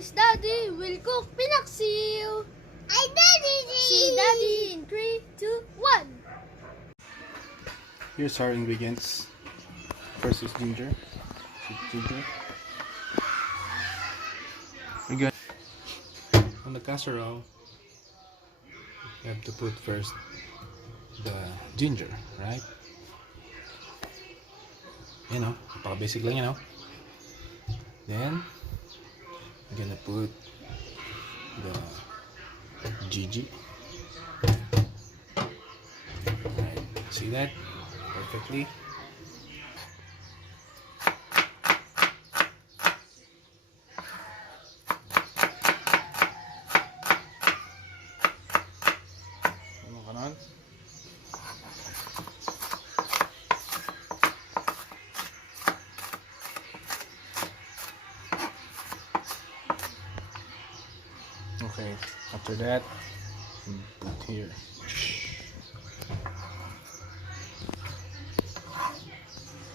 guys, Daddy will cook Pinaksiw. Hi, Daddy! See Daddy in 3, 2, 1. Here's our ingredients. First is ginger. We're going on the casserole. You have to put first the ginger, right? You know, basic lang, you know. Then I'm gonna put the Gigi. Right. See that perfectly. Ano ka nun? Okay, after that, put here.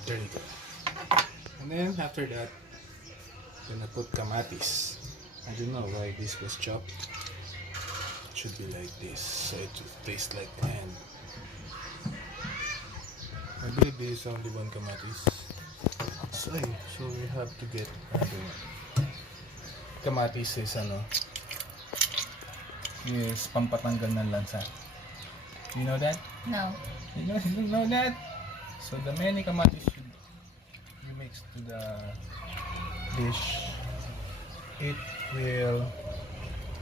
There you go. And then after that, gonna put kamatis. I don't know why this was chopped. It should be like this, so it will taste like hand. I believe this is only one kamatis. So we have to get another one. Kamatis is is pampatanggal ng lansa. You know that? No. You know that? So the many kamatis you mix to the dish, it will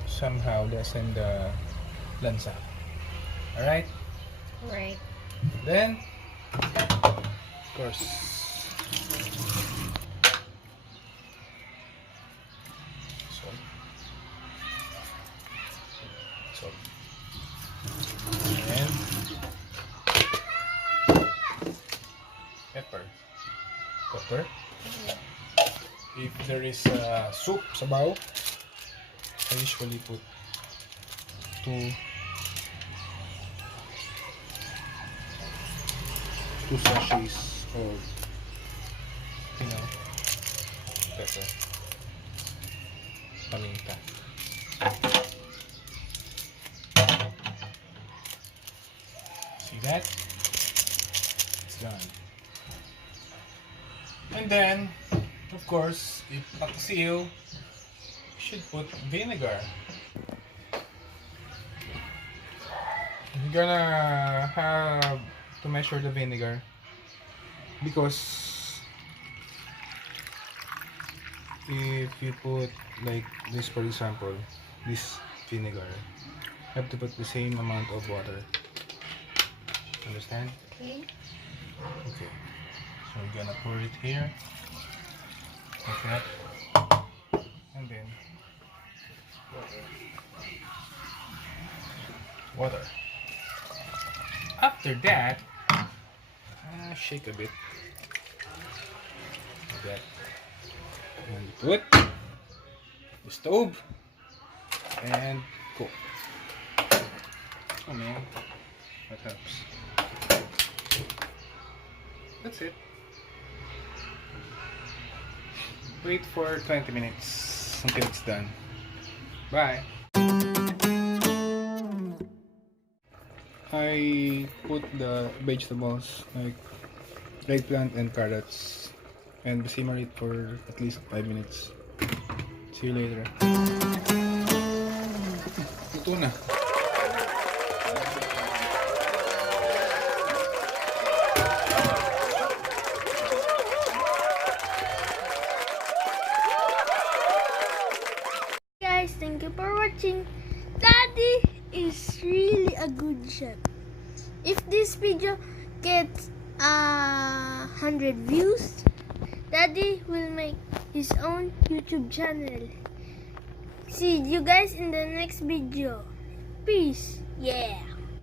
somehow lessen the lansa. Alright? Right. Then, of course, salt. And pepper. If there is soup, sabaw, I usually put two sachets of pepper, paminta. See that? It's done. And then, of course, if paksiw, you should put vinegar. You're gonna have to measure the vinegar because if you put like this, for example, this vinegar, you have to put the same amount of water. Understand? Okay. Okay. So we're gonna pour it here, like that, and then water. After that, shake a bit, like that, and put the stove and cook. Oh man, that helps. That's it. Wait for 20 minutes until it's done. Bye. I put the vegetables like eggplant and carrots and simmer it for at least 5 minutes. See you later. Ito na. Guys, thank you for watching. Daddy is really a good chef. If this video gets 100 views, Daddy will make his own YouTube channel. See you guys in the next video. Peace. Yeah.